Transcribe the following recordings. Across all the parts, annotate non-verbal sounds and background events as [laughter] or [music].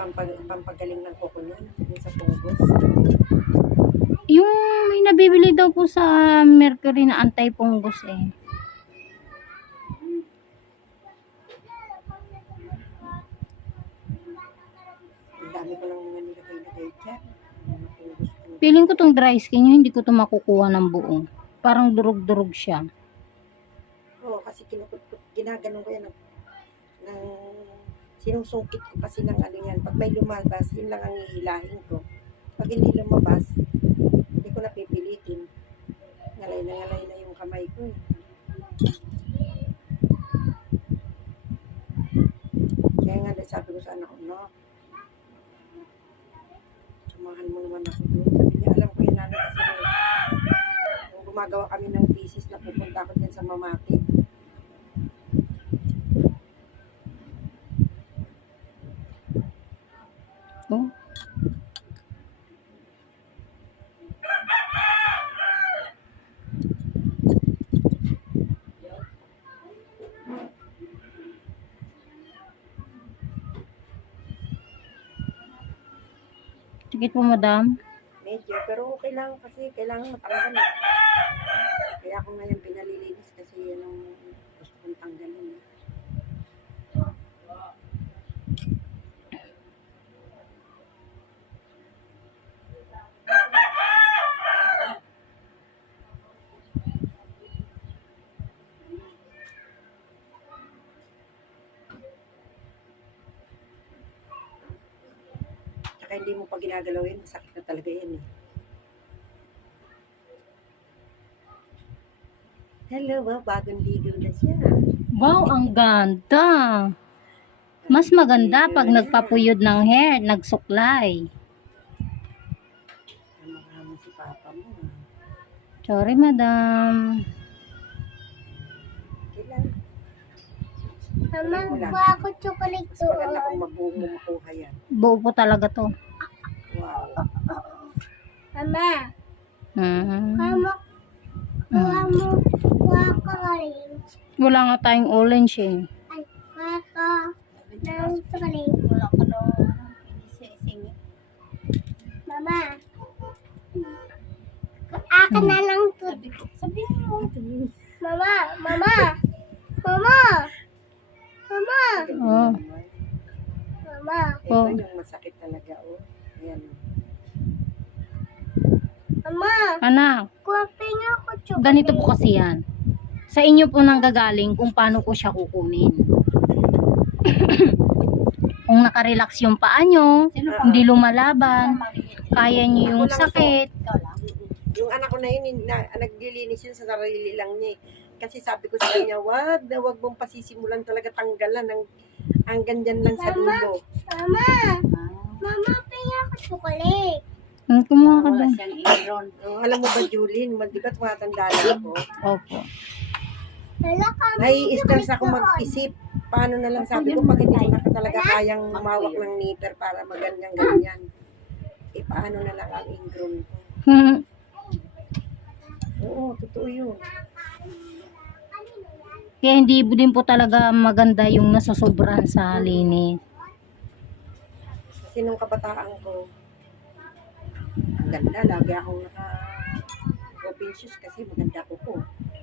pampag, pampagaling ng kuko. Yung sa punggos. Yung may nabibili daw po sa Mercury na anti-fungus eh. Dami ko lang mga nilagay-lagay dyan. Mga punggos ko. Feeling ko tong dry skin nyo, hindi ko to makukuha ng buo. Parang durog-durog siya. Oo, kasi kinukut ginaganon ko yan sinusungkit ko kasi ng ano yan. Pag may lumabas, yun lang ang hihilahin ko. Pag hindi lumabas, hindi ko napipilitin. Ngalay na ngalay na yung kamay ko eh. Kaya nga dahil sabi ko sa anak ko, no, samahan mo naman ako doon. Sabi niya, alam ko yun namin kasi nung gumagawa kami ng thesis na pupunta ako dyan sa Mamati. Oh. Tikit po, madam. Medyo, pero okay lang kasi kailangan matanggal. Kaya ako ngayon pinalilinis kasi yan ang gusto kong tanggalin. eh. Tsaka hindi mo pa ginagalawin, masakit na talaga yan eh. Hello, wow, bagong ligo na siya. Wow, ang ganda. Mas maganda pag nagpapuyod ng hair, nagsuklay. Tama mo si papa mo. ah. Sorry, madam. Kailan? Mama, Wala. kuha ako chocolate Mas maganda doon. kung mabuo mo makuha yan. Buo po talaga to. Mama, kuha mo, kuha mo, kuha ko orange. Wala nga tayong orange eh. Ay, kuha ko ng chocolate. Wala ko ng Mama, akin na lang to. Sabi mo. Mama, mama, mama, mama, Oh. mama, Ito Oh. yung masakit talaga, oh. Ayan. oh. Mama, Anak, nga ako chocolate. ganito po kasi yan. Sa inyo po nang gagaling kung paano ko siya kukunin. [coughs] kung nakarelax yung paa nyo, hindi lumalaban, kaya nyo yung sakit. Yung anak ko na yun, na, naglilinis yun sa sarili lang niya. eh. Kasi sabi ko sa kanya, wag na wag mong pasisimulan talaga tanggalan ng hanggang dyan lang sa dulo. Mama, mama, pa nga ako chocolate. Hmm, kumuha ka doon. Oh, alam mo ba, Julin, di ba tumatanda na ako? Opo. Nai-stress ako mag-isip. Paano na lang sabi ko, pag hindi ko na talaga kayang umawak ng nipper para maganyan-ganyan. Eh, paano na lang ang ingrown ko? Hmm, [laughs] Oo, totoo yun. Kaya hindi po din po talaga maganda yung nasusobran sa linis. Kasi nung kabataan ko, ganda, lagi akong naka open shoes kasi maganda ko po.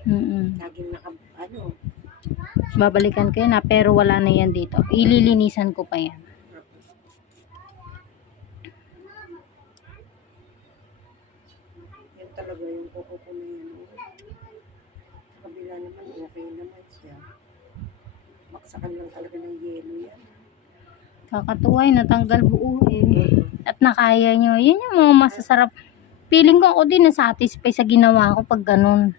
Mm-mm. Laging naka, ano, Babalikan ko yan ha, pero wala na yan dito. Ililinisan ko pa yan. yun talaga yung kuko ko na yan. oh. Sa kabila naman, okay naman siya. Baksakan lang talaga ng yelo yan. Kakatuway, natanggal buo eh. At nakaya nyo. Yun yung mga masasarap. Feeling ko ako din na-satisfy sa ginawa ko pag ganun.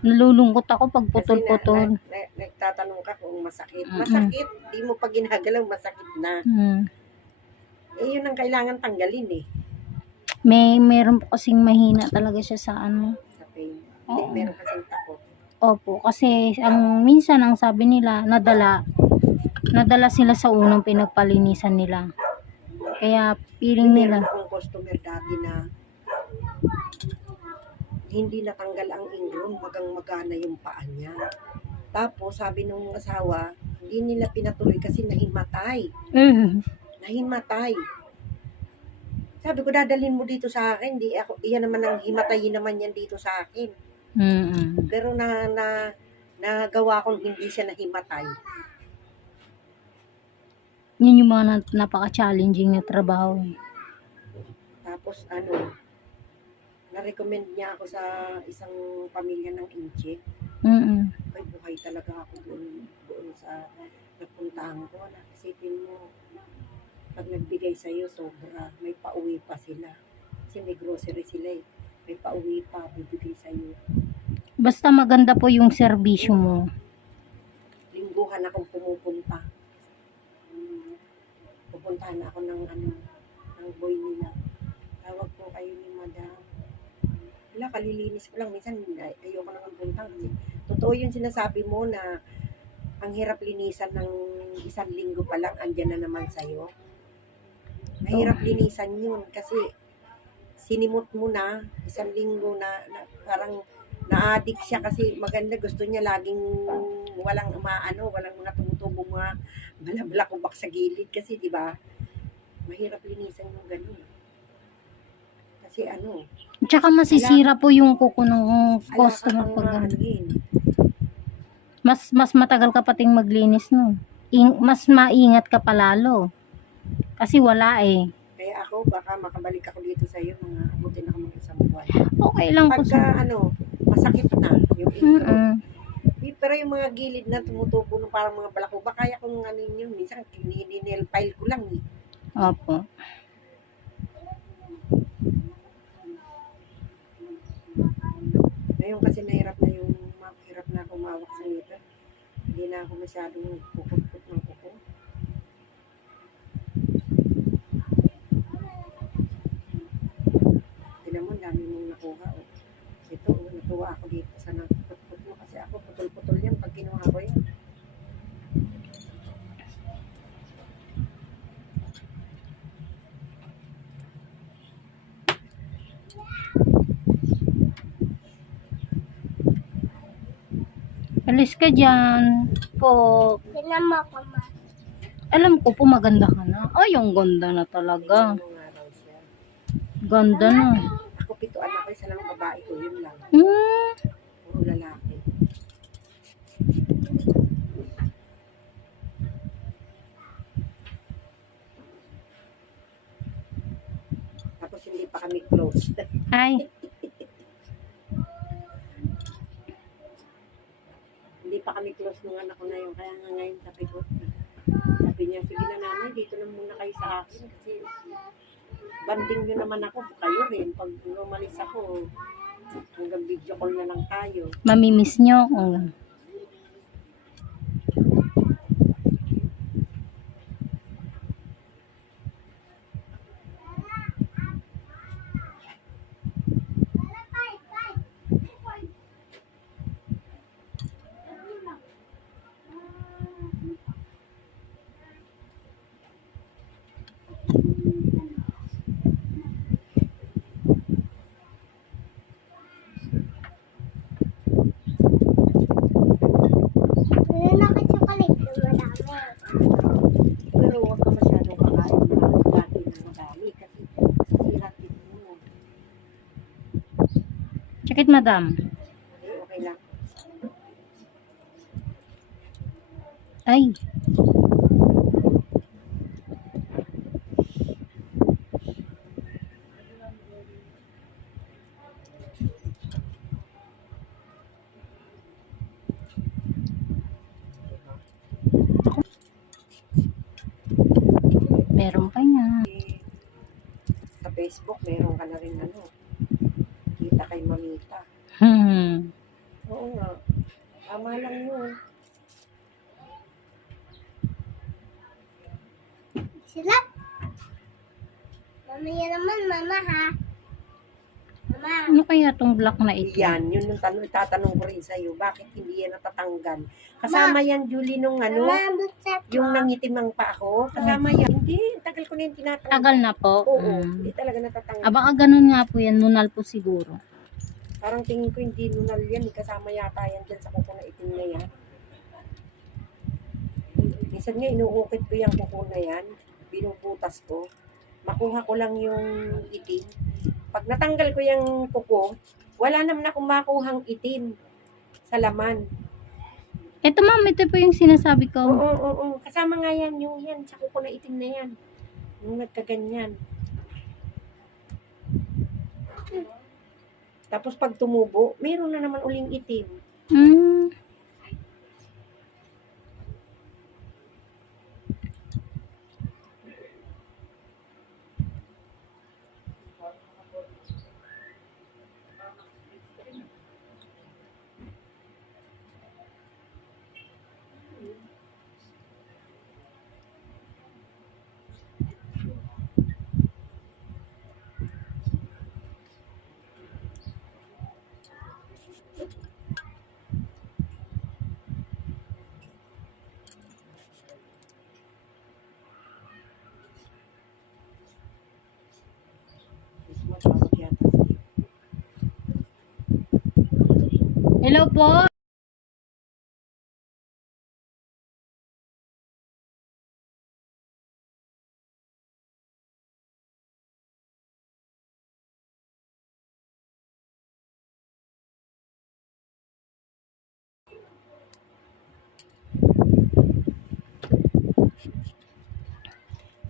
Nalulungkot ako pag putol-putol. Na, na, na, nagtatanong ka kung masakit. Masakit, di mo pa ginagalaw, masakit na. Hmm. Eh, yun ang kailangan tanggalin eh, May meron po kasing mahina talaga siya sa ano. sa pain. Oo. meron kasing takot. Opo, kasi ang minsan ang sabi nila, nadala, nadala sila sa unang pinagpalinisan nila. Kaya feeling Meron nila, akong customer dati na hindi natanggal ang ingrown, magang magana yung paa niya. Tapos, sabi nung asawa, hindi nila pinatuloy kasi nahimatay. eh, nahimatay. Sabi ko, dadalhin mo dito sa akin. Di ako, iyan naman ang himatayin naman yan dito sa akin. Mm-mm. Pero na, na, nagawa kong hindi siya nahimatay. Yun yung mga na- napaka-challenging na trabaho. eh. Tapos ano, na-recommend niya ako sa isang pamilya ng Inche. Mm-mm. Ay, buhay talaga ako doon, doon sa napuntahan ko. Nakisipin mo, pag nagbigay sa'yo, sobra. May pauwi pa sila. Kasi may grocery sila eh. May pauwi pa, bibigay sa'yo. Basta maganda po yung serbisyo mo. Lingguhan akong pumupunta. Pupuntahan ako ng ano, ng boy nila. Tawag po kayo ni madam. Wala, kalilinis ko lang. Minsan, ay- ayoko nang punta. Kasi totoo yung sinasabi mo na ang hirap linisan ng isang linggo pa lang, andyan na naman sa'yo. Mahirap linisan yun kasi sinimot mo na isang linggo na, na parang na-addict siya kasi maganda gusto niya laging walang maano, walang mga tumutubong mga balablakubak sa gilid kasi di ba mahirap linisan yung ganun. Kasi ano, Tsaka masisira po yung kuko ng customer pag ano mas mas matagal ka pating maglinis no. Ing, mas maingat ka palalo. Kasi wala eh. Kaya ako, baka makabalik ako dito sa iyo mga abutin ako mga isang buwan. Okay lang po Pagka sa... ano, masakit na yung intro. Mm-mm. Pero yung mga gilid na tumutubo ng parang mga balakuba, kaya kong ano yun, minsan kininil file ko lang eh. Opo. Ngayon kasi nahirap na yung mahirap na ako mawak sa nito. Hindi na ako masyadong kukut-kut ng kuko. Tignan mo, dami mong nakuha. Oh. Ito, oh, natuwa ako dito sa. Kasi ako, putol-putol yan pag kinuha ko yan. Alis ka dyan. Po. Tinan mo ko ma. Alam ko po maganda ka na. Ay, ang ganda na talaga. Ganda na. Ako pito anak ko, isa lang babae ko, yun lang. Hmm. Puro lalaki. Tapos hindi pa kami close. Ay, hindi pa kami close nung anak ko na yun. Kaya nga ngayon sabi ko, sabi niya, sige na nanay, dito na muna kayo sa akin. Kasi banding nyo naman ako, kayo rin. Pag umalis ako, hanggang video call na lang tayo. mamimiss nyo. Ang- Meron na ka chocolate na madami. Pero huwag ka masyadong kakain ng dati ng madami kasi sisira din mo. Check it, madam. Okay, lang. Ay. Meron pa niya. Sa Facebook, meron ka na rin ano. Kay Mamita. Hmm. Oo nga. Tama lang yun. Sila? Mamaya naman, mama ha. Mama. Ano kaya tong black na ito? Yan, yun yung tanong, itatanong ko rin sa'yo. Bakit hindi yan natatanggal? Kasama yan, Julie, nung ano, Mama, buksan ko. yung nangitimang pa ako. Kasama yan. Hindi, ang tagal ko na yung tinatanggal. Tagal na po. Oo, Hmm. hindi talaga natatanggal. Ah, baka ganun nga po yan. Nunal po siguro. Parang tingin ko hindi nunal yan. Kasama yata yan dyan sa kuko na itim na yan. Minsan nga, inuukit ko yung kuko na yan. Binubutas ko. Makuha ko lang yung itim. Pag natanggal ko yung kuko, wala naman akong makuhang itim sa laman. Ito ma'am, ito po yung sinasabi Oo, ko. oo, oo. Kasama nga yan, yung yan, sa kuko na itim na yan. Yung nagkaganyan. Tapos pag tumubo, meron na naman uling itim. Hmm. Matawag yata sa Hello po.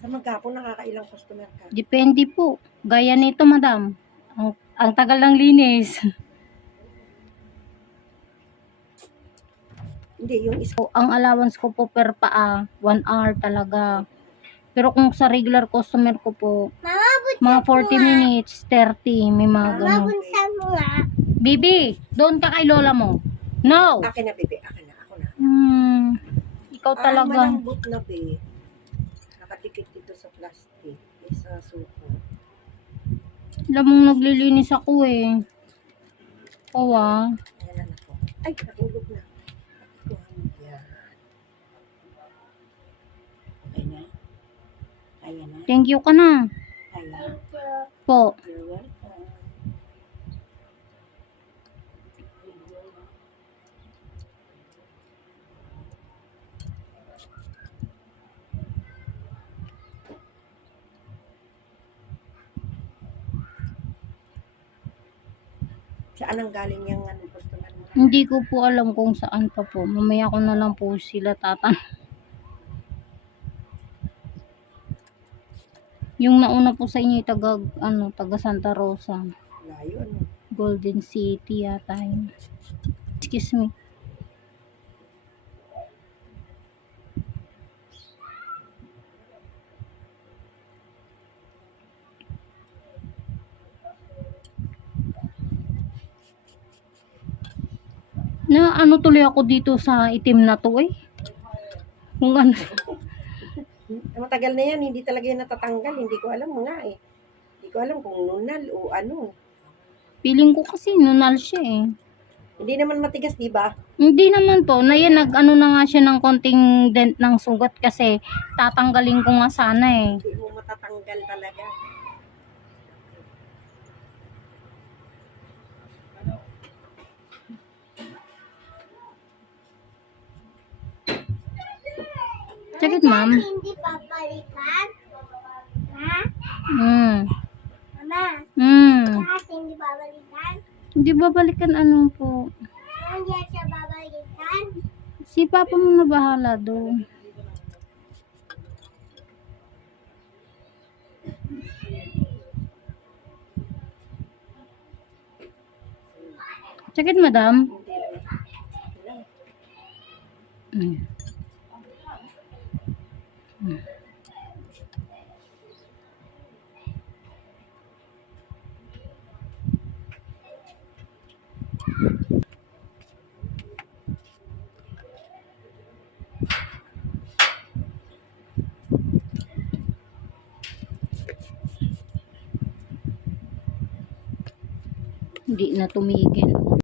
Sa maghapon, nakakailang customer ka. Depende po. Gaya nito, madam. Ang, ang tagal ng linis. [laughs] Hindi, yung isa. So, ang allowance ko po per paa, 1 hour talaga. Pero kung sa regular customer ko po, Mama, mga 40 minutes, 30, may mga mama, ganun. bunsan mo nga. Bibi, doon ka kay lola mo. No! Akin na, bebe. Akin na. Ako na. Hmm, ikaw Ah, talaga. malambot na, be. Nakatikit dito sa plastic. eh, Sa suko. Alam mong naglilinis ako eh. Oo ah. Ayan na ako. Ay, natulog na. Nakuha mo yan. Okay na? Kaya na? Thank you ka na. Kaya. Po. You're welcome. Saan ang galing yung ano, customer mo? Hindi ko po alam kung saan pa po. Mamaya ko na lang po sila tatan. Yung nauna po sa inyo, taga, ano, taga Santa Rosa. Layo, ano? Golden City yata yun. Excuse me. Na ano tuloy ako dito sa itim na to eh. Kung ano. Matagal na yan, hindi talaga yan natatanggal. Hindi ko alam nga eh. Hindi ko alam kung nunal o ano. Feeling ko kasi nunal siya eh. Hindi naman matigas, di ba? Hindi naman po. Na yan, nag-ano na nga siya ng konting dent ng sugat kasi tatanggalin ko nga sana eh. Hindi mo matatanggal talaga. Sakit ma'am. Hindi babalikan. Ha? Mm. Mama, Mm. lahat hindi babalikan. Hindi babalikan ano po. Hindi siya babalikan. Si Papa mo na bahala doon. Sakit madam? Mm. Hindi na tumigil.